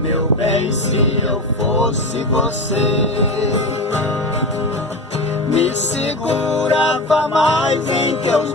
Meu bem, se eu fosse você, me segurava mais em teus